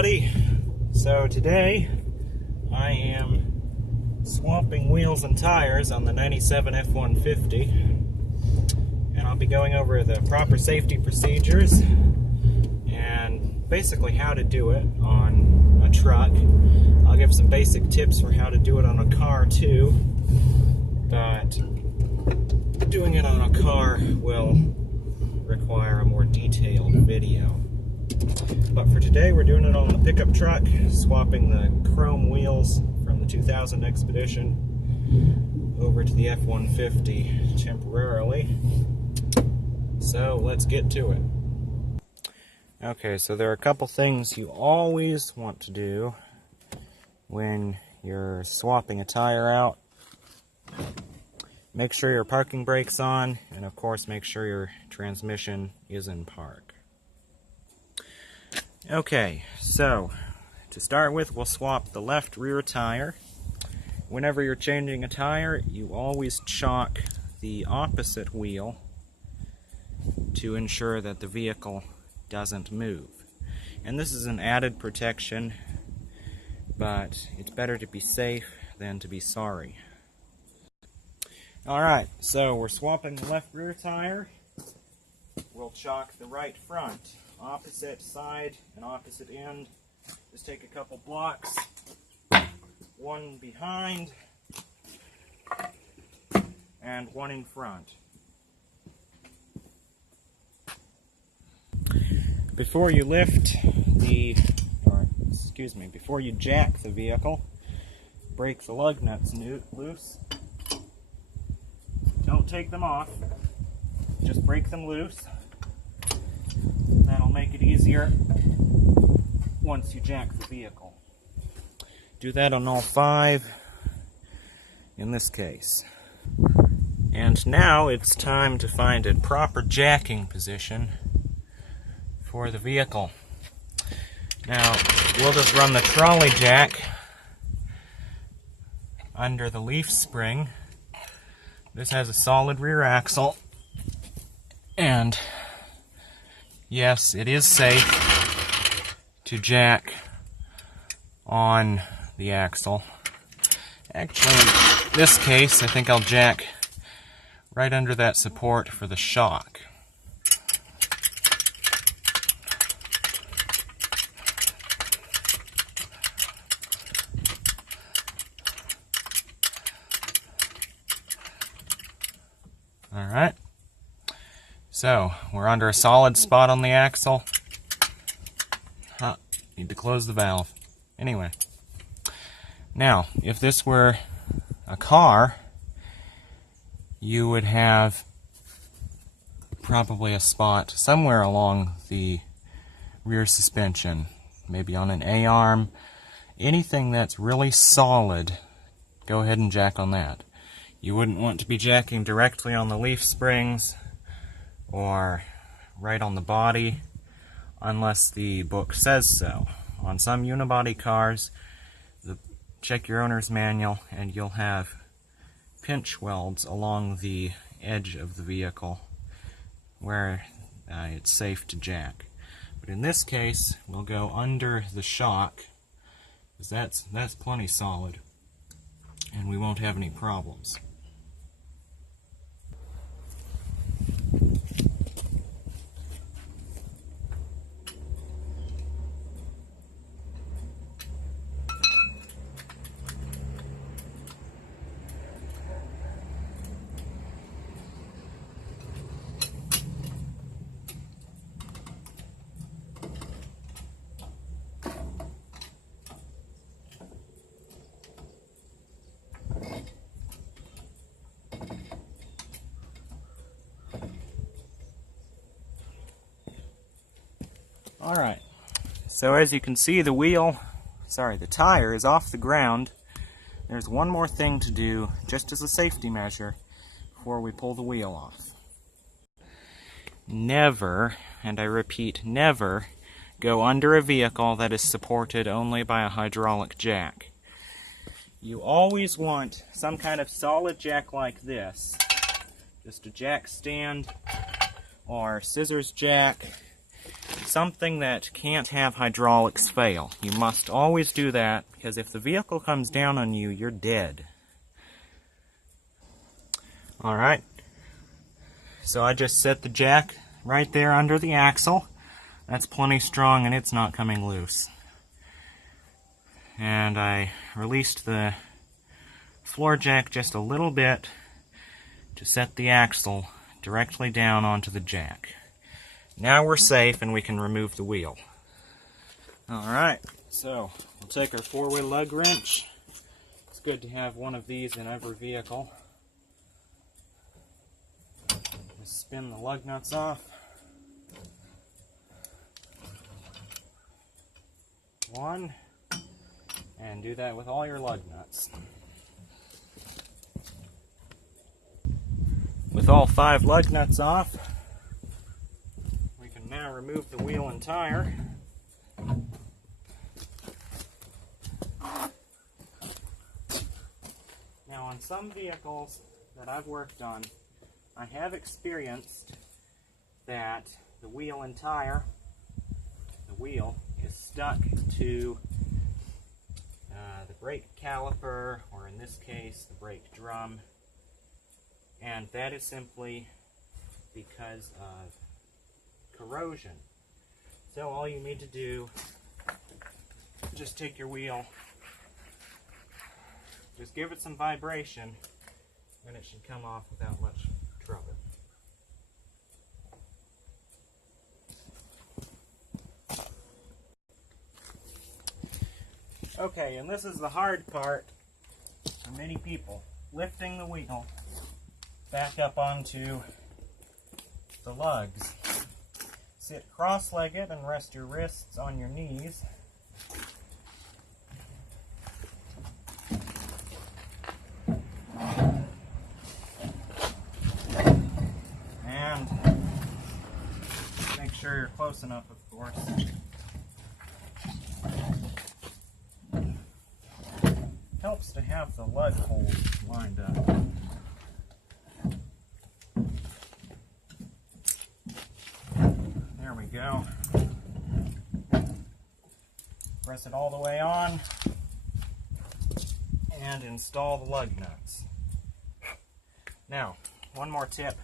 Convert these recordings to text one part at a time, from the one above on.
everybody. So today I am swapping wheels and tires on the 97 F150, and I'll be going over the proper safety procedures and basically how to do it on a truck. I'll give some basic tips for how to do it on a car too, but doing it on a car will require a more detailed video. But for today we're doing it on the pickup truck, swapping the chrome wheels from the 2000 Expedition over to the F150 temporarily. So let's get to it. Okay, so there are a couple things you always want to do when you're swapping a tire out. Make sure your parking brake's on, and of course make sure your transmission is in park. Okay, so to start with, we'll swap the left rear tire. Whenever you're changing a tire, you always chock the opposite wheel to ensure that the vehicle doesn't move. And this is an added protection, but it's better to be safe than to be sorry. Alright, so we're swapping the left rear tire. We'll chock the right front. Opposite side and opposite end. Just take a couple blocks. One behind and one in front. Before you before you jack the vehicle, break the lug nuts loose. Don't take them off, just break them loose. That'll make it easier once you jack the vehicle. Do that on all 5 in this case. And now it's time to find a proper jacking position for the vehicle. Now, we'll just run the trolley jack under the leaf spring. This has a solid rear axle, and yes, it is safe to jack on the axle. Actually, in this case, I think I'll jack right under that support for the shock. Alright, so we're under a solid spot on the axle. Need to close the valve. Anyway, now, if this were a car, you would have probably a spot somewhere along the rear suspension, maybe on an A-arm. Anything that's really solid, go ahead and jack on that. You wouldn't want to be jacking directly on the leaf springs or right on the body unless the book says so. On some unibody cars, check your owner's manual and you'll have pinch welds along the edge of the vehicle where it's safe to jack. But in this case, we'll go under the shock, because that's plenty solid and we won't have any problems. Alright, so as you can see, the tire is off the ground. There's one more thing to do, just as a safety measure, before we pull the wheel off. Never, and I repeat, never, go under a vehicle that is supported only by a hydraulic jack. You always want some kind of solid jack like this, just a jack stand or scissors jack. something that can't have hydraulics fail. You must always do that, because if the vehicle comes down on you, you're dead. Alright, so I just set the jack right there under the axle. That's plenty strong and it's not coming loose. And I released the floor jack just a little bit to set the axle directly down onto the jack. Now we're safe and we can remove the wheel. Alright, so we'll take our four-wheel lug wrench. It's good to have one of these in every vehicle. Just spin the lug nuts off. One, and do that with all your lug nuts. With all 5 lug nuts off, we can now remove the wheel and tire. Now on some vehicles that I've worked on, I have experienced that the wheel and tire, the wheel, is stuck to the brake caliper, or in this case, the brake drum. And that is simply because of corrosion. So all you need to do, just take your wheel, just give it some vibration, and it should come off without much trouble. Okay, and this is the hard part for many people, lifting the wheel back up onto the lugs. Sit cross-legged and rest your wrists on your knees. And make sure you're close enough, of course. Helps to have the lug holes lined up. There we go. Press it all the way on and install the lug nuts. Now, one more tip.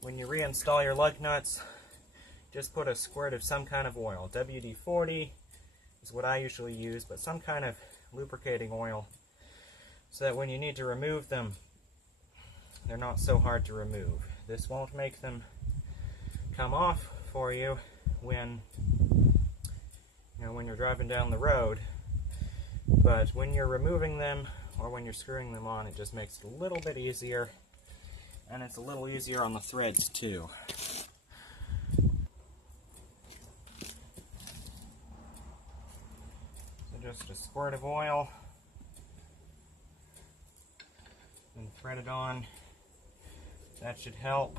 When you reinstall your lug nuts, just put a squirt of some kind of oil. WD-40 is what I usually use, but some kind of lubricating oil, so that when you need to remove them, they're not so hard to remove. This won't make them come off for you when you're driving down the road, but when you're removing them or when you're screwing them on, it just makes it a little bit easier, and it's a little easier on the threads too. Just a squirt of oil and thread it on. That should help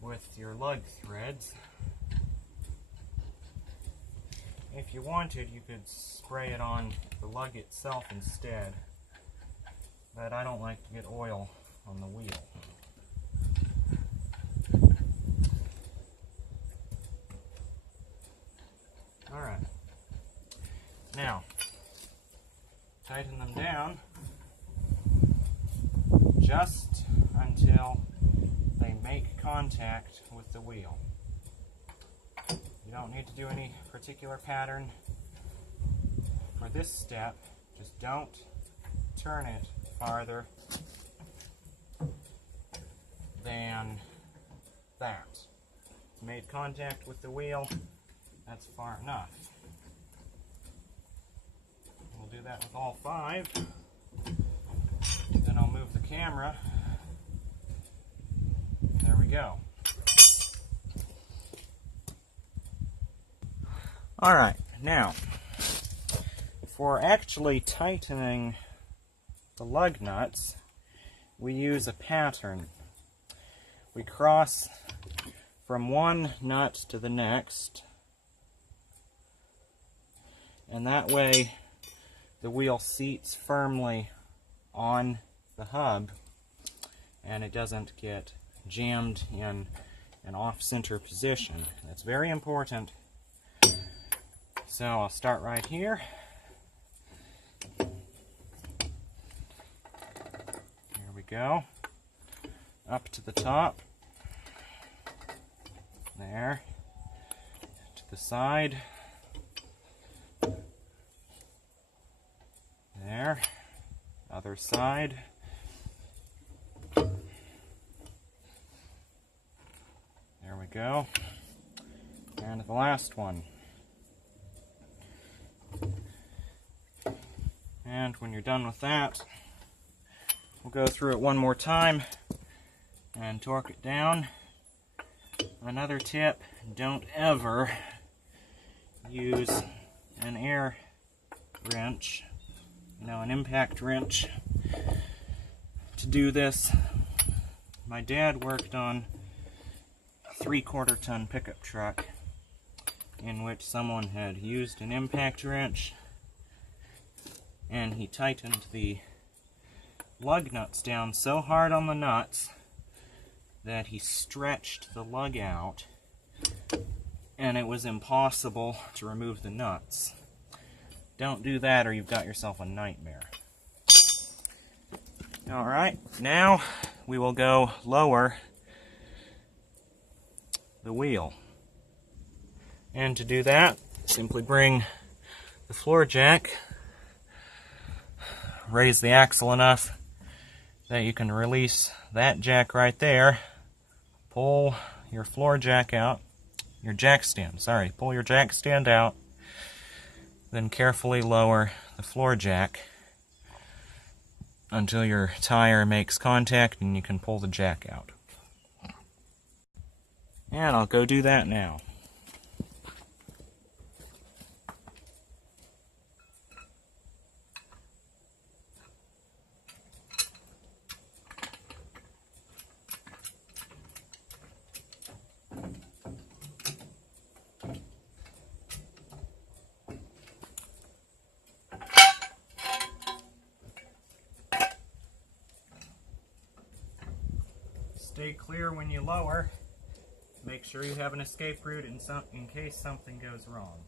with your lug threads. If you wanted, you could spray it on the lug itself instead, but I don't like to get oil on the wheel. Alright. Now, tighten them down just until they make contact with the wheel. You don't need to do any particular pattern for this step. Just don't turn it farther than that. It's made contact with the wheel. That's far enough. We'll do that with all 5. Then I'll move the camera. There we go. Alright, now, for actually tightening the lug nuts, we use a pattern. We cross from one nut to the next, and that way the wheel seats firmly on the hub and it doesn't get jammed in an off-center position. That's very important. So I'll start right here. Here we go. Up to the top. There. To the side. There. Other side. There we go. And the last one. And when you're done with that, we'll go through it one more time and torque it down. Another tip, don't ever use an air wrench, an impact wrench to do this. My dad worked on a 3/4 ton pickup truck in which someone had used an impact wrench, and he tightened the lug nuts down so hard on the nuts that he stretched the lug out, and it was impossible to remove the nuts. Don't do that or you've got yourself a nightmare. Alright, now we will go lower the wheel. And to do that, simply bring the floor jack, raise the axle enough that you can release that jack right there, pull your floor jack out, your jack stand, pull your jack stand out, then carefully lower the floor jack until your tire makes contact and you can pull the jack out. And I'll go do that now. Stay clear when you lower. Make sure you have an escape route in case something goes wrong.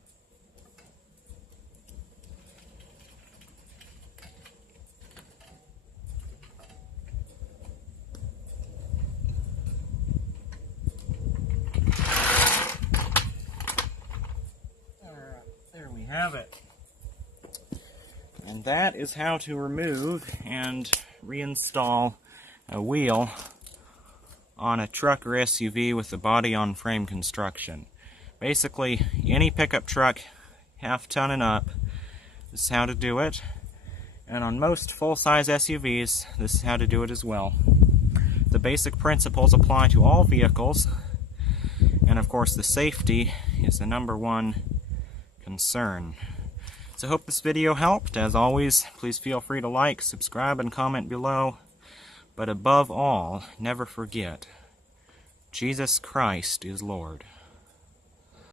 Alright, there we have it. And that is how to remove and reinstall a wheel on a truck or SUV with the body-on-frame construction. Basically, any pickup truck, half-ton and up, this is how to do it. And on most full-size SUVs, this is how to do it as well. The basic principles apply to all vehicles, and of course the safety is the #1 concern. So I hope this video helped. As always, please feel free to like, subscribe, and comment below. But above all, never forget, Jesus Christ is Lord.